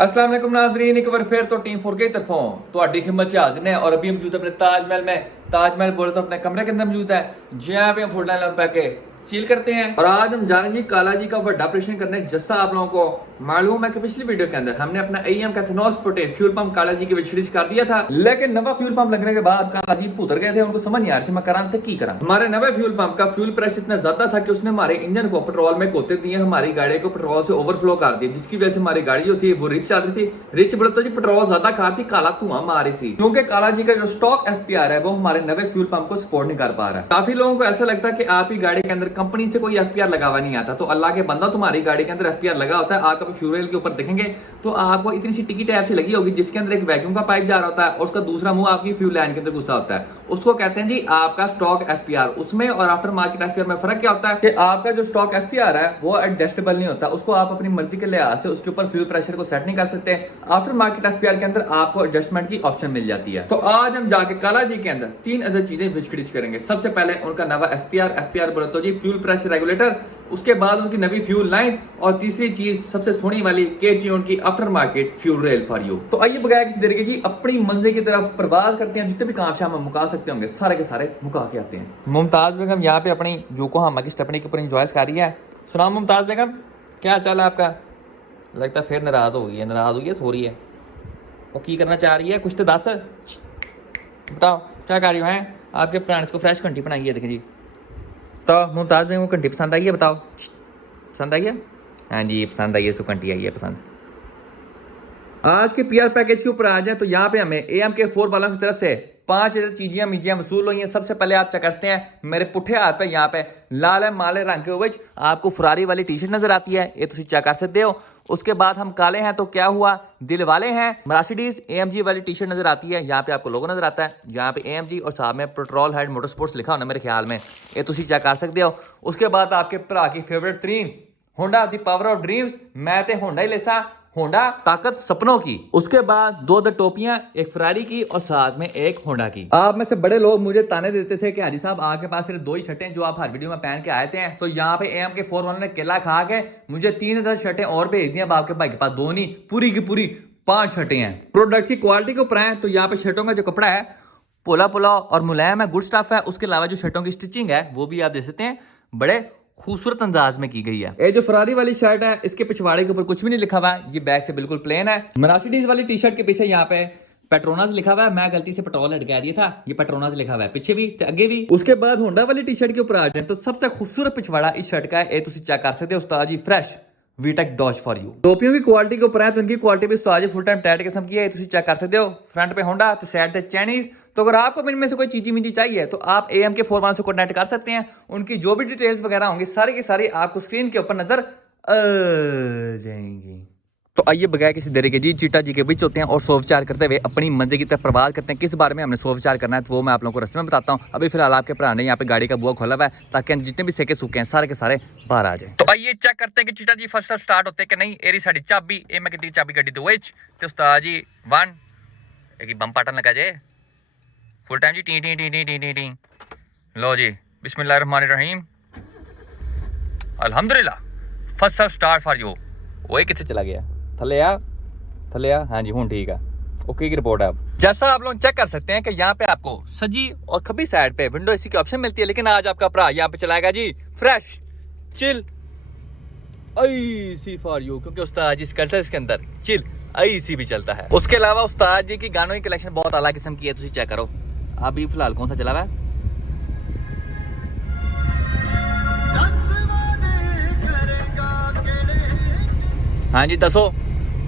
अस्सलाम वालेकुम नाज़रीन, एक बार फिर तो टीम 4 की तरफों ਤੁਹਾਡੀ खिदमत से हाजिर है और अभी मौजूद अपने ताजमहल में। ताजमहल बोले तो अपने कमरे के अंदर मौजूद है, जहाँ पे हम फूड लाइन पैके चिल करते हैं। और आज हम जा रहे हैं जी काला जी का बड़ा ऑपरेशन करने। जैसा आप लोगों को मालूम है कि पिछली वीडियो के अंदर हमने अपना एम का एथेनॉल स्पोर्टेड फ्यूल पंप काला जी के विच कर दिया था, लेकिन नवा फ्यूल पंप लगने के बाद काला जी पुतर गए थे। उनको समझ नहीं आ रही थी मैं करा तो की करा। हमारे नवे फ्यूल पंप का फ्यूल प्रेशर इतना ज्यादा था कि उसने हमारे इंजन को पेट्रोल में गोते दिए, हमारी गाड़ी को पेट्रोल से ओवरफ्लो कर दिया, जिसकी वजह से हमारी गाड़ी जो थी वो रिच चल रही थी। रिच बोले तो जी पेट्रोल ज्यादा खाती, काला धुआं मार रही थी, क्योंकि काला जी का जो स्टॉक एफपीआर है वो हमारे नवे फ्यूल पंप को सपोर्ट नहीं कर पा रहा है। काफी लोगों को ऐसा लगता है कि आप ही गाड़ी के अंदर कंपनी से कोई एफपीआर लगावा नहीं आता, तो अल्लाह के बंदा तुम्हारी गाड़ी के अंदर एफपीआर लगा होता है। आप कभी फ्यूल रेल के ऊपर देखेंगे तो आपको इतनी सी टिकी टैप से लगी होगी, जिसके अंदर एक वैक्यूम का पाइप जा रहा होता है और उसका दूसरा मुंह आपकी फ्यूल लाइन के अंदर घुसा होता है। उसको कहते हैं जी आपका स्टॉक एफपीआर। उसमें और आफ्टर मार्केट एफपीआर में फर्क क्या होता है कि आपका जो स्टॉक एफपीआर है वो एडजस्टेबल नहीं होता, उसको आप अपनी मर्जी के लिहाज से उसके ऊपर फ्यूल प्रेशर को सेट नहीं कर सकते। आफ्टर मार्केट एफपीआर के अंदर आपको एडजस्टमेंट की ऑप्शन मिल जाती है। तो आज हम जाके काला जी के अंदर तीन अदर चीजें विचखिच करेंगे। सबसे पहले उनका नवा एफपीआर बोले तो जी फ्यूल प्रेशर रेगुलेटर, उसके बाद उनकी नवी फ्यूल लाइंस, और तीसरी चीज सबसे सोनी वाली केटीओन की after market fuel rail for you. तो आइए बगैर किसी देर के जी अपनी मंजिल की तरफ प्रवास करते हैं। जितने भी काम शाम हम मुका सकते होंगे सारे के सारे मुका के आते हैं। मुमताज बेगम यहाँ पे अपनी योकोहामा की स्टेपनी के ऊपर एंजॉय कर रही है। सुनाओ मुमताज बेगम, क्या चाल है आपका? लगता है फिर नाराज हो गई है, सो रही है। वो की करना चाह रही है, कुछ तो दस बताओ क्या कर रही हो? हैं आपके फ्रेंड्स को फ्रेश घंटी बनाई है, देखें जी। तो मुमताज बेगम को घंटी पसंद आई है? बताओ पसंद आई है? हाँ जी पसंद आई है, सो घंटी आई है पसंद। आज के पीआर पैकेज के ऊपर आ जाए तो यहाँ पे हमें एम के 4 वालों की तरफ से 5 चीजें वसूल हुई हैं। सबसे पहले आप चेक करते हैं मेरे पुठे हाथ पे, यहाँ पे लाल है माले रंग के विच आपको फरारी वाली टी शर्ट नजर आती है, ये तुम चेक कर सकते हो। उसके बाद हम काले हैं तो क्या हुआ, दिल वाले हैं। मर्सिडीज एएमजी वाली टी शर्ट नजर आती है, यहाँ पे आपको लोगो नजर आता है, यहाँ पे एएमजी और साथ में पेट्रोल हेड मोटरस्पोर्ट्स लिखा होना मेरे ख्याल में, ये तुम चेक कर सकते हो। उसके बाद आपके भरा की फेवरेट तरीन Honda the power of dreams, मैं ते होंडा ही लेसा, होंडा ताकत सपनों की। उसके बाद 2 टोपियां, एक फरारी की और साथ में एक होंडा की। आप में से बड़े लोग मुझे ताने देते थे कि हाजी साहब आपके पास सिर्फ 2 ही शर्टें जो आप हर वीडियो में पहन के आए थे। तो यहाँ पे एम के 4 वालों ने केला खा के मुझे 3 शर्टें और भेज दी। अब आपके भाई के पास 2 नहीं, पूरी की पूरी 5 शर्टें हैं। प्रोडक्ट की क्वालिटी के ऊपर आए तो यहाँ पे शर्टों का जो कपड़ा है पोला पोला और मुलायम है, गुड स्टफ है। उसके अलावा जो शर्टों की स्टिचिंग है वो भी आप देख सकते हैं, बड़े खूबसूरत अंदाज में की गई है। ये जो फरारी वाली शर्ट है इसके पिछवाड़े के ऊपर कुछ भी नहीं लिखा हुआ है, ये बैक से बिल्कुल प्लेन है। मर्सिडीज वाली टी शर्ट के पीछे यहाँ पे पेट्रोनास लिखा हुआ है, मैं गलती से पेट्रोल लटका दिया था, ये पेट्रोनास लिखा हुआ है पीछे भी आगे भी। उसके बाद होंडा वाली टी शर्ट के ऊपर आ जाए तो सबसे खूबसूरत पिछवाड़ा इस शर्ट का है, ये तुम चेक कर सकते हो, उस्ताद जी फ्रेश वीटेक डॉज फॉर यू। टोपियों की क्वालिटी के ऊपर है तो इनकी क्वालिटी भी उस्ताद जी फुल टाइम टाइट किस्म की है, तुम चेक कर सकते हो। फ्रंट पे होंडा तो साइड पे चाइनीज। तो अगर आपको इनमें से कोई चीजी मिंजी चाहिए तो आप एम के 4 से कॉन्टैक्ट कर सकते हैं। उनकी जो भी डिटेल्स वगैरह होंगी सारी की सारी आपको स्क्रीन के ऊपर नजर आ जाएंगी। तो आइए बगैर किसी देरी के जी चीटा जी के बीच होते हैं और सो विचार करते हुए अपनी मंजिल की तरफ प्रवास करते हैं। किस बारे में हमने सो विचार करना है तो वो मैं आप लोगों को रस्ते में बताता हूँ। अभी फिलहाल आपके भरा ने यहाँ पे गाड़ी का बुआ खोला हुआ है ताकि जितने भी सेके सूखे हैं सारे के सारे बाहर आ जाए। तो आइए चेक करते हैं कि चीटा जी फर्स्ट स्टार्ट होते हैं कि नहीं। एरी साड़ी चाबी ए मैं कितनी चाबी गड्डी 2 ते उस्ताद जी 1 एक बम पाटन लगा जे फुल टाइम जी टी टी टी टी टी टी टी। लो जी बिस्मिल्लाहिर्रहमानिर्रहीम अल्हम्दुलिल्लाह फर्स्ट स्टार्ट फॉर यू। वो कितने चला गया? थले आ हाँ जी हूँ ठीक है, ओके की रिपोर्ट है। अब जैसा आप लोग चेक कर सकते हैं कि यहाँ पे आपको सजी और खब्बी साइड पे विंडो एसी की ऑप्शन मिलती है, लेकिन आज आपका भरा यहाँ पे चलाएगा जी fresh chill AC for you, क्योंकि उस्ताद जी इसके अंदर चिल एसी भी चलता है। उसके अलावा उस्ताद जी की गानों की कलेक्शन बहुत अलग किस्म की है, तुम चेक करो। अभी फिलहाल कौन सा चला हुआ है? हाँ जी दसो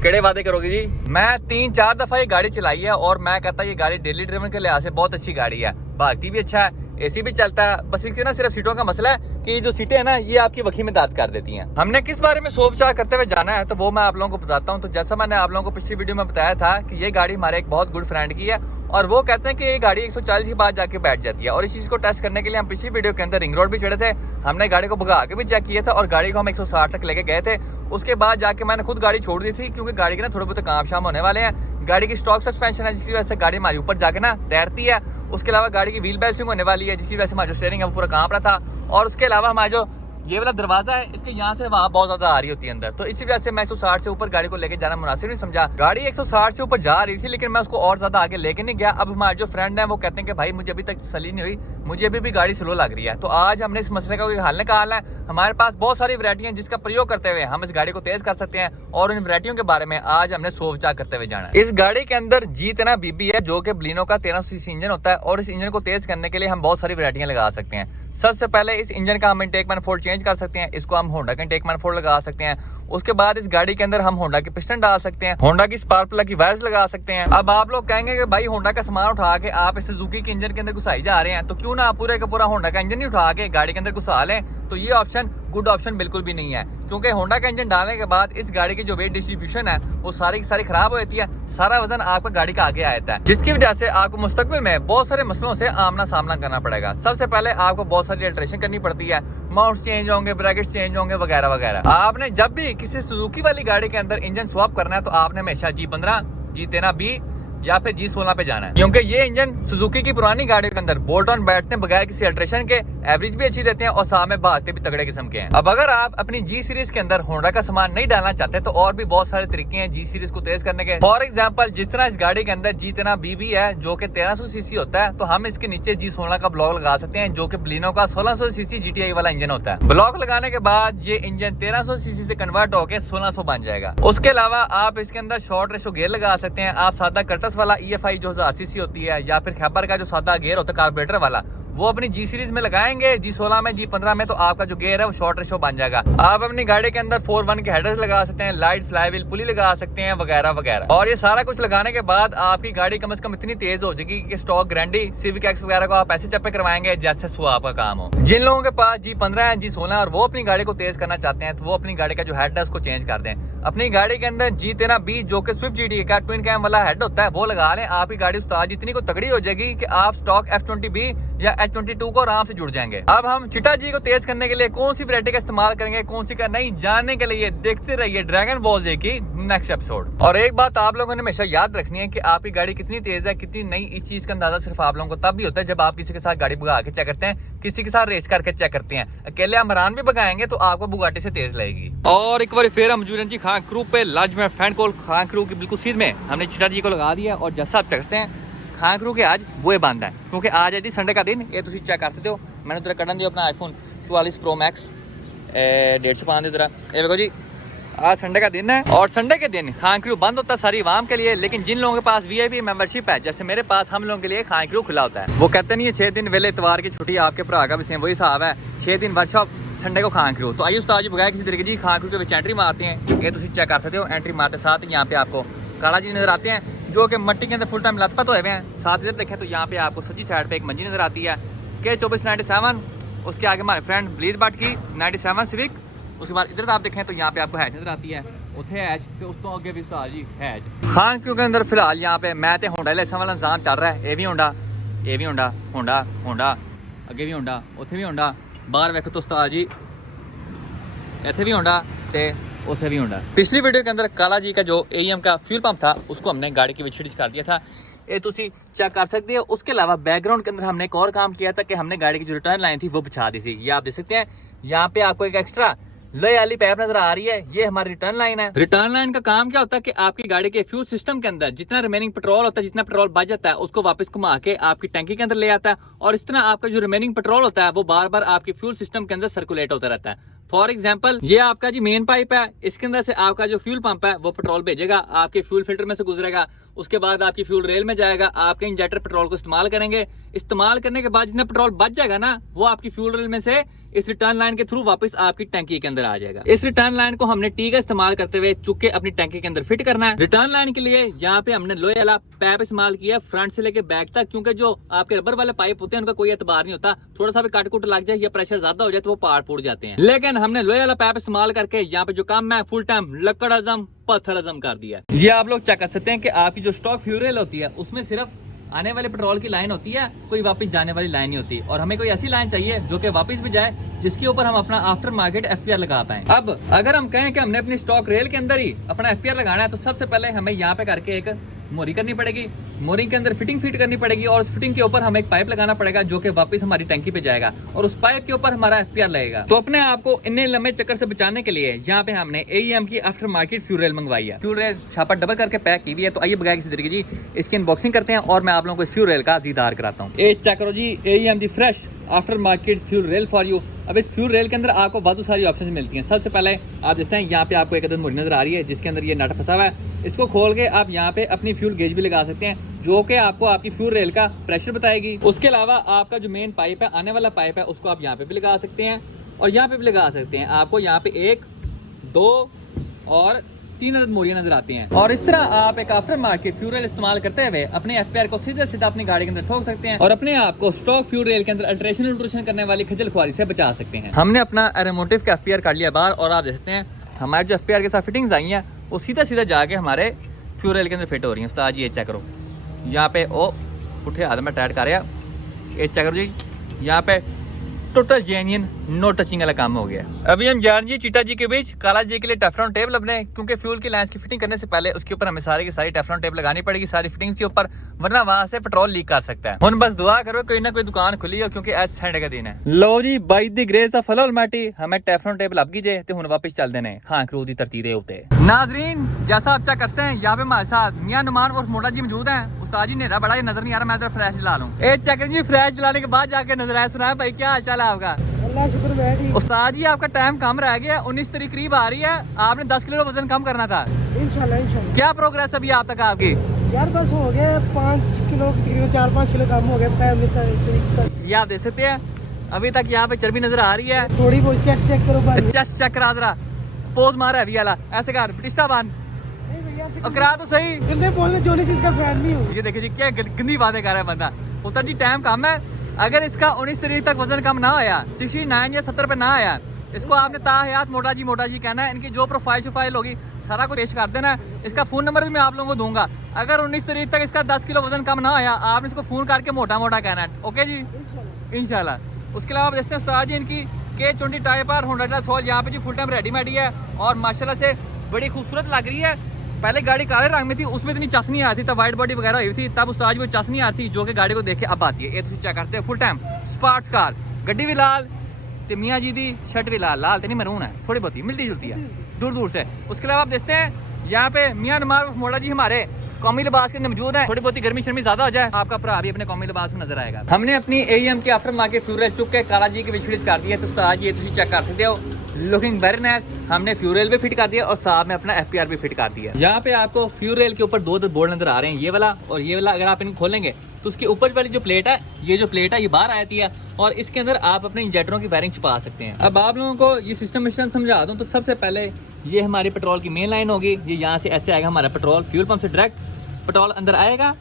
केड़े वादे करोगे जी? मैं 3-4 दफा ये गाड़ी चलाई है और मैं कहता ये गाड़ी डेली ड्राइविंग के लिहाज से बहुत अच्छी गाड़ी है, भागती भी अच्छा है, एसी भी चलता है। बस इसके ना सिर्फ सीटों का मसला है कि जो सीटें है ना ये आपकी वकी में दाद कर देती हैं। हमने किस बारे में सोच विचार करते हुए जाना है तो वो मैं आप लोगों को बताता हूँ। तो जैसा मैंने आप लोगों को पिछली वीडियो में बताया था कि ये गाड़ी हमारे एक बहुत गुड फ्रेंड की है और वो कहते हैं कि ये गाड़ी 140 के बाद जाके बैठ जाती है। और इस चीज़ को टेस्ट करने के लिए हम पिछली वीडियो के अंदर रिंग रोड भी चढ़े थे, हमने गाड़ी को भगा के भी चेक किया था और गाड़ी को हम 160 तक लेके गए थे। उसके बाद जाके मैंने खुद गाड़ी छोड़ दी थी क्योंकि गाड़ी के ना थोड़े बहुत काम शाम होने वाले हैं। गाड़ी की स्टॉक सस्पेंशन है जिसकी वजह से गाड़ी हमारी ऊपर जाके ना तैरती है। उसके अलावा गाड़ी की व्हील बैलेंसिंग होने वाली है जिसकी वजह से हमारा जो स्टीयरिंग है वो पूरा कांप रहा था। और उसके अलावा हमारा जो ये वाला दरवाजा है, इसके यहाँ से वहाँ बहुत ज्यादा आ रही होती है अंदर, तो इसी वजह से मैं 160 से ऊपर गाड़ी को लेके जाना मुनासिब नहीं समझा। गाड़ी 160 से ऊपर जा रही थी, लेकिन मैं उसको और ज्यादा आगे लेके नहीं गया। अब हमारे जो फ्रेंड है वो कहते हैं कि भाई मुझे अभी तक तसल्ली नहीं हुई, मुझे अभी भी गाड़ी स्लो लग रही है। तो आज हमने इस मसले का कोई हल निकालना है। हमारे पास बहुत सारी वैरायटी हैं जिसका प्रयोग करते हुए हम इस गाड़ी को तेज कर सकते हैं, और इन वैरायटियों के बारे में आज हमने सोच विचार करते हुए जाना है। इस गाड़ी के अंदर G13 BB है, जो कि बलिनो का 1300 सीसी इंजन होता है, और इस इंजन को तेज करने के लिए हम बहुत सारी वैरायटियां लगा सकते हैं। सबसे पहले इस इंजन का हम इनटेक मैनिफोल्ड चेंज कर सकते हैं, इसको हम होंडा का इनटेक मैनिफोल्ड लगा सकते हैं। उसके बाद इस गाड़ी के अंदर हम होंडा की पिस्टन डाल सकते हैं, होंडा की स्पार्क प्लग की वायर्स लगा सकते हैं। अब आप लोग कहेंगे कि भाई होंडा का सामान उठा के आप इस सुजुकी के इंजन के अंदर घुसाई जा रहे हैं, तो क्यों ना आप पूरे का पूरा होंडा का इंजन ही उठा के गाड़ी के अंदर घुसा लें। तो ये ऑप्शन गुड ऑप्शन बिल्कुल भी नहीं है, क्योंकि होंडा का इंजन डालने के बाद इस गाड़ी की जो वेट डिस्ट्रीब्यूशन है वो सारी की सारी खराब हो जाती है, सारा वजन आपका गाड़ी का आगे आ जाता है, जिसकी वजह से आपको मुस्तकबिल में बहुत सारे मसलों से आमना सामना करना पड़ेगा। सबसे पहले आपको बहुत सारी अल्ट्रेशन करनी पड़ती है, माउंट्स चेंज होंगे, ब्रैकेट्स चेंज होंगे वगैरह वगैरह। आपने जब भी किसी सुजुकी वाली गाड़ी के अंदर इंजन स्वैप करना है तो आपने हमेशा G15, G13B या फिर G16 पे जाना है, क्योंकि ये इंजन सुजुकी की पुरानी गाड़ियों के अंदर बोल्ट ऑन बैठते बगैर किसी अल्ट्रेशन के एवरेज भी अच्छी देते हैं और साथ में भागते भी तगड़े किस्म के हैं। अब अगर आप अपनी G सीरीज के अंदर होंडा का सामान नहीं डालना चाहते तो और भी बहुत सारे तरीके हैं G सीरीज को तेज करने के। फॉर एग्जाम्पल, जिस तरह इस गाड़ी के अंदर G13 BB है जो कि 1300 सीसी होता है, तो हम इसके नीचे G16 का ब्लॉक लगा सकते हैं, जो कि बलिनो का 1600 सीसी GTI वाला इंजन होता है। ब्लॉक लगाने के बाद ये इंजन 1300 सीसी से कन्वर्ट होकर 1600 बन जाएगा। उसके अलावा आप इसके अंदर शॉर्ट रेशो गेयर लगा सकते हैं। आप सादा कर्टस वाला EFI जो 1000 सीसी होती है, या फिर खैबर का जो सादा गेयर होता है कार्बोरेटर वाला, वो अपनी G सीरीज में लगाएंगे, G16 में, G15 में, तो आपका जो गेयर है वो शॉर्ट रेशो बन जाएगा। आप अपनी गाड़ी के अंदर 4-1 के हेडर्स लगा सकते हैं, लाइट फ्लाईव्हील पुली लगा सकते हैं वगैरह वगैरह। और ये सारा कुछ लगाने के बाद आपकी गाड़ी कम से कम इतनी तेज हो जाएगी कि स्टॉक ग्रैंडी सिविक एक्स वगैरह को आप ऐसे चप्पे करवाएंगे जैसे स्वाप का काम हो। जिन लोगों के पास G15 है, G16 और वो अपनी गाड़ी को तेज करना चाहते हैं, तो वो अपनी गाड़ी का जो हेड है उसको चेंज कर दें। अपनी गाड़ी के अंदर G13B जो कि स्विफ्ट GT का ट्विन कैम वाला हेड होता है वो लगा लें। आपकी गाड़ी उस्ताद इतनी को तगड़ी हो जाएगी कि आप स्टॉक F20B या H22 को आराम से जुड़ जाएंगे। अब हम चिटा जी को तेज करने के लिए कौन सी वैरायटी का इस्तेमाल करेंगे, कौन सी का नहीं, जानने के लिए देखते रहिए ड्रैगन बॉल जी की नेक्स्ट एपिसोड। और एक बात आप लोगों ने हमेशा याद रखनी है कि आपकी गाड़ी कितनी तेज है, कितनी नहीं, इस चीज का अंदाजा सिर्फ आप लोगों को तब भी होता है जब आप किसी के साथ गाड़ी भगा के चेक करते हैं, किसी के साथ रेस करके चेक करते हैं। अकेले अमरान भी भगाएंगे तो आपको बुगाटी से तेज लगेगी। और एक बार फिर हम मौजूद जी खान क्रू पे लाज में फैन कोल खान क्रू की बिल्कुल सीध में हमने चिटा जी को लगा दिया। और जैसा आप देखते हैं खान क्रू के आज बुए बंद है, क्योंकि आज है जी संडे का दिन। ये तुम चेक कर सकते हो, मैंने तेरा कढ़न दिया अपना iPhone 44 Pro Max 150 पाउंड की तरह। ये देखो जी, आज संडे का दिन है और संडे के दिन खान क्रू बंद होता है सारी आवाम के लिए, लेकिन जिन लोगों के पास VIP मेंबरशिप है जैसे मेरे पास, हम लोगों के लिए खान क्रू खुला होता है। वो कहते नहीं है 6 दिन वेले इतवार की छुट्टी, आपके भरा का भी सेम वही हिसाब है, 6 दिन वर्कशॉप, संडे को खान क्रू। तो आइए उस्ताद जी बगैर किसी तरीके जी खान क्रू के विच एंट्री मारते हैं। ये तुम चेक कर सकते हो, एंट्री मारते साथ यहाँ पे आपको काला जी नजर आते हैं जो कि मट्टी के अंदर फुल टाइम लथपथ हुए हैं। साथ इधर देखें तो यहाँ पे आपको सज्जी साइड पे एक मंजी नजर आती है K2497, उसके आगे हमारे फ्रेंड ब्लीज बट की 97 सिविक। उसके बाद इधर आप देखें तो यहाँ पे आपको हैज नजर आती है, उथे हैज, फिर उस तो आगे भी उस्ताद जी हैज। खान क्रू के अंदर फिलहाल यहाँ पे मैं तो होंडा लाइसेंस वाला इंतजाम चल रहा है। ये भी होंडा, ये भी होंडा, होंडा होंडा अगे भी होंडा, उथे भी होंडा, बाहर वेखो तो उस्ताद जी इथे भी होंडा ते उथे भी होंडा। पिछली वीडियो के अंदर काला जी का जो AEM का फ्यूल पंप था उसको हमने गाड़ी की विच कर दिया था, ये तुसी चेक कर सकते हो। उसके अलावा बैकग्राउंड के अंदर हमने एक और काम किया था कि हमने गाड़ी की जो रिटर्न लाइन थी वो बिछा दी थी। ये आप देख सकते हैं, यहाँ पे आपको एक एक्स्ट्रा लोहे वाली पाइप नजर आ रही है, ये हमारी रिटर्न लाइन है। रिटर्न लाइन का काम क्या होता है कि आपकी गाड़ी के फ्यूल सिस्टम के अंदर जितना रिमेनिंग पेट्रोल होता है, जितना पेट्रोल बच जाता है उसको वापस घुमा के आपकी टंकी के अंदर ले आता है, और इस तरह आपका जो रिमेनिंग पेट्रोल होता है वो बार बार आपके फ्यूल सिस्टम के अंदर सर्कुलेट होता रहता है। फॉर एग्जाम्पल, ये आपका जी मेन पाइप है, इसके अंदर से आपका जो फ्यूल पंप है वो पेट्रोल भेजेगा, आपके फ्यूल फिल्टर में से गुजरेगा, उसके बाद आपकी फ्यूल रेल में जाएगा, आपके इंजेक्टर पेट्रोल को इस्तेमाल करेंगे। इस्तेमाल करने के बाद जितना पेट्रोल बच जाएगा ना, वो आपकी फ्यूल रेल में से इस रिटर्न लाइन के थ्रू वापस आपकी टंकी के अंदर आ जाएगा। इस रिटर्न लाइन को हमने टी का इस्तेमाल करते हुए चुक के अपनी टंकी के अंदर फिट करना है। रिटर्न लाइन के लिए यहाँ पे हमने लोहे वाला पाइप इस्तेमाल किया फ्रंट से लेके बैक तक, क्योंकि जो आपके रबर वाले पाइप होते हैं उनका कोई एतबार नहीं होता, थोड़ा सा भी कट कुट लग जाए या प्रेशर ज्यादा हो जाए तो वो पार फूट जाते हैं। लेकिन हमने लोहे वाला पाइप इस्तेमाल करके यहाँ पे जो काम है फुल टाइम लकड़ अजम पत्थर अजम कर दिया। ये आप लोग चेक कर सकते हैं कि आपकी जो स्टॉक फ्यूल रेल होती है उसमें सिर्फ आने वाले पेट्रोल की लाइन होती है, कोई वापस जाने वाली लाइन नहीं होती, और हमें कोई ऐसी लाइन चाहिए जो कि वापस भी जाए, जिसके ऊपर हम अपना आफ्टर मार्केट FPR लगा पाए। अब अगर हम कहें कि हमने अपनी स्टॉक रेल के अंदर ही अपना FPR लगाना है, तो सबसे पहले हमें यहाँ पे करके एक मोरी करनी पड़ेगी। मोरिंग के अंदर फिटिंग फिट करनी पड़ेगी और उस फिटिंग के ऊपर हमें एक पाइप लगाना पड़ेगा जो कि वापस हमारी टंकी पे जाएगा और उस पाइप के ऊपर हमारा FPR लगेगा। तो अपने आप को इतने लंबे चक्कर से बचाने के लिए यहाँ पे हमने AEM की आफ्टर मार्केट फ्यूल रेल मंगवाई है। फ्यूल रेल छापा डबल करके पैक की हुई है। तो आइए बगैर किसी तरीके जी इसकी अनबॉक्सिंग करते हैं और मैं आप लोगों को इस फ्यूल रेल का दीदार कराता हूँ। ये चेक करो जी, AEM the fresh after market fuel rail for you. अब इस फ्यूल रेल के अंदर आपको बहुत सारी ऑप्शन मिलती हैं। सबसे पहले आप देखते हैं यहाँ पे आपको एक अदद मुड़ी नजर आ रही है जिसके अंदर ये नट फंसा हुआ है। इसको खोल के आप यहाँ पे अपनी फ्यूल गेज भी लगा सकते हैं जो कि आपको आपकी फ्यूल रेल का प्रेशर बताएगी। उसके अलावा आपका जो मेन पाइप है, आने वाला पाइप है, उसको आप यहाँ पे भी लगा सकते हैं और यहाँ पे भी लगा सकते हैं। आपको यहाँ पे 1, 2 और 3 अदद मोड़ियाँ नजर आती हैं। और इस तरह आप एक आफ्टर मार्केट फ्यूल रेल इस्तेमाल करते हुए अपने FPR को सीधे सीधा अपनी गाड़ी के अंदर ठोक सकते हैं और अपने आप को स्टॉक फ्यूल रेल के अंदर अल्ट्रेशन करने वाली खजल खुआरी से बचा सकते हैं। हमने अपना एरोमोटिव का FPR काट लिया बाहर और आप देखते हैं हमारे जो FPR के साथ फिटिंग्स आई हैं वो सीधा सीधा जाके हमारे फ्यूल रेल के अंदर फिट हो रही है। उस्ताद जी ये चेक करो, यहाँ पे ओ पुठे हाथ में टाइट कर रहा, ये चेक करो जी, यहाँ पे टोटल जेन्युइन नो टचिंग वाला काम हो गया। अभी हम जा रहे हैं चीटा जी के बीच काला जी के लिए टेफ्लॉन टेप लगने, क्योंकि फ्यूल की लाइंस की फिटिंग करने से पहले उसके ऊपर हमें सारी की सारी टेफ्लॉन टेप लगानी पड़ेगी सारी फिटिंग्स के ऊपर, वरना वहां से पेट्रोल लीक कर सकता है। हुन बस दुआ करो कोई ना कोई दुकान खुली हो क्योंकि आज संडे का दिन है। लो जी by the grace of Allah almighty हमें टेफ्लॉन टेप लग गई जे ते हुन वापस चल देने खां खरूद दी तरतीब दे उते। नाजरीन जैसा आप चेक करते हैं यहाँ पे हमारे साथ मियां नुमान और मोटा जी मौजूद हैं। उस्ताद जी नेरा बड़ा नजर नहीं आ रहा, मैं तो फ्लैश जला लूं। ए चेक जी फ्लैश जलाने के बाद जाके नजर आया। सुना भाई क्या हाल चाल है आपका? अल्लाह शुक्र मैं ठीक। उस्ताद जी आपका टाइम कम रह गया, 19 तारीख करीब आ रही है, आपने 10 किलो वजन कम करना था। इंशाल्लाह। क्या प्रोग्रेस अभी आप तक आपकी? यार बस हो गए 5 किलो, 4-5 किलो कम हो गए। ये आप देख सकते हैं अभी तक यहाँ पे चर्बी नजर आ रही है। थोड़ी बहुत चेस्ट चेक करो भाई। चेस्ट चेक करा जरा, पोज मारा है वाला, ऐसे कर बिटिस्टा बांध और करा तो सही। गंदे बोलने जोनी से इसका फैन नहीं हूँ। ये देखिए जी क्या गंदी बातें कर रहा है बंदा। पुत्र जी टाइम कम है, अगर इसका 19 तारीख तक वजन कम ना आया, 69 या 70 पे ना आया, इसको आपने ताहयात मोटा जी कहना है। इनकी जो प्रोफाइल शोफाइल होगी सारा कुछ पेश कर देना है। इसका फोन नंबर भी मैं आप लोगों को दूंगा। अगर 19 तारीख तक इसका 10 किलो वजन कम ना आया, आपने इसको फोन करके मोटा कहना है। ओके जी इंशाल्लाह। उसके अलावा आप देखते हैं उस्ताद जी इनकी K20 type are Honda soul यहाँ पे जी फुल टाइम रेडीमेड ही है और माशाल्लाह से बड़ी खूबसूरत लग रही है। पहले गाड़ी काले रंग में थी, उसमें इतनी चस नहीं आती, तब वाइट बॉडी वगैरह हुई थी, तब उस्ताद जी वो चस नहीं आती जो कि गाड़ी को देख के अब आती है। ये तुम चेक करते हैं फुल टाइम स्पोर्ट्स कार, गड्डी भी लाल ते मियाँ जी दी शर्ट भी लाल, लाल तो नहीं मरून है, थोड़ी बहुत ही मिलती जुलती है दूर दूर से। उसके अलावा आप देखते हैं यहाँ पे मियाँ नुमान मोड़ा जी हमारे कौमी लिबास के अंदर मौजूद है। थोड़ी बहुत गर्मी शर्मी ज्यादा हो जाए आपका भरा भी अपने कौमी लिबास में नजर आएगा। हमने अपनी AEM की आफ्टर मार्केट फ्यूल रेल चुक के काला जी की विशेष कर दी है। तो उस्ताद जी ये चेक कर सकते हो, लुकिंग वेरी नाइस। हमने फ्यूल रेल भी फिट कर दिया और साथ में अपना FPR भी फिट कर दिया। यहाँ पे आपको फ्यूल रेल के ऊपर 2 बोर्ड नजर आ रहे हैं, ये वाला और ये वाला। अगर आप इनको खोलेंगे तो उसके ऊपर वाली जो प्लेट है, ये जो प्लेट है ये बाहर आती है और इसके अंदर आप अपने इंजेक्टरों की वायरिंग छुपा सकते हैं। अब आप लोगों को ये सिस्टम समझा दूं तो सबसे पहले ये हमारी पेट्रोल की मेन लाइन होगी। ये यहाँ से ऐसे आएगा हमारा पेट्रोल, फ्यूल पंप से डायरेक्ट पेट्रोल अंदर आएगा।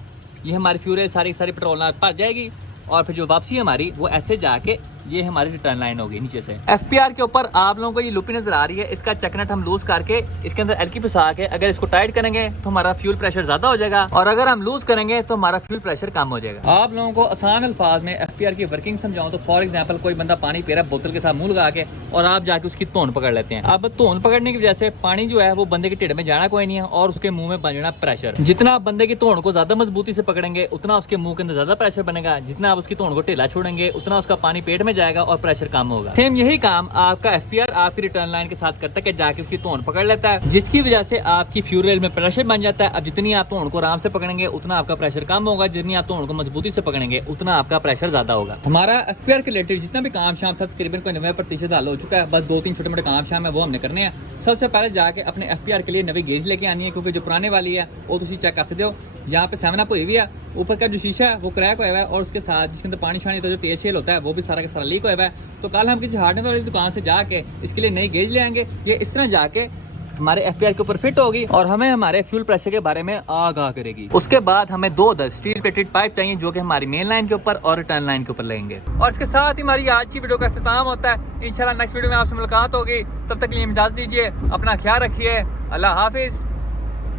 ये हमारी फ्यूल रेल सारी पेट्रोल भर जाएगी और फिर जो वापसी हमारी वो ऐसे जाके ये हमारी रिटर्न लाइन होगी नीचे से। FPR के ऊपर आप लोगों को ये लूपी नजर आ रही है, इसका चकनट हम लूज करके इसके अंदर एलकी फंसा के अगर इसको टाइट करेंगे तो हमारा फ्यूल प्रेशर ज्यादा हो जाएगा और अगर हम लूज करेंगे तो हमारा फ्यूल प्रेशर कम हो जाएगा। आप लोगों को आसान अल्फाज में FPR की वर्किंग समझाऊं तो फॉर एग्जाम्पल कोई बंदा पानी पी रहा है बोतल के साथ मुंह लगा के और आप जाके उसकी धौन पकड़ लेते हैं। अब धौन पकड़ने की वजह से पानी जो है वो बंदे के ढिड में जाना कोई नहीं है और उसके मुंह में बन जाना प्रेशर। जितना आप बंदे की धौन को ज्यादा मजबूती से पकड़ेंगे उतना उसके मुंह के अंदर ज्यादा प्रेशर बनेगा। जितना आप उसकी धौन को ढीला छोड़ेंगे उतना उसका पानी पेट में जाएगा और प्रेशर कम होगा। सेम यही काम आपका FPR आपकी रिटर्न लाइन के साथ करता है कि जाके उसकी धौन पकड़ लेता है, जिसकी वजह से आपकी फ्यूल रेल में प्रेशर बन जाता है। अब जितनी आप धौन को आराम से पकड़ेंगे उतना आपका प्रेशर कम होगा, जितनी आप धौन को मजबूती से पकड़ेंगे उतना आपका प्रेशर ज्यादा होगा। हमारा FPR के रिलेटेड जितना भी काम शाम था तकरीबन कोई 90% हल हो चुका है। बस 2-3 छोटे मोटे काम शाम है वो हमने करने हैं। सबसे पहले जाके अपने FPR के लिए नवी गेज लेके आनी है, क्योंकि जो पुराने वाली है वो तुम चेक कर सकते हो यहाँ पे 7 अप हुई हुई है, ऊपर का जो शीशा है वो क्रैक हुआ है और उसके साथ जिसके अंदर पानी शानी तो जो तेज शेल होता है वो भी सारा का सारा लीक हुआ है। तो कल हम किसी हार्डवेयर वाली दुकान से जाके इसके लिए नई गेज ले आएंगे। ये इस तरह जाके हमारे FPR के ऊपर फिट होगी और हमें हमारे फ्यूल प्रेशर के बारे में आगाह करेगी। उसके बाद हमें 2 स्टील प्लेटेड पाइप चाहिए जो कि हमारी मेन लाइन के ऊपर और रिटर्न लाइन के ऊपर लेंगे। और इसके साथ ही हमारी आज की वीडियो का इख्तिताम होता है। इंशाल्लाह नेक्स्ट वीडियो में आपसे मुलाकात होगी, तब तक के लिए इजाजत दीजिए, अपना ख्याल रखिए, अल्लाह हाफिज।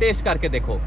टेस्ट करके देखो।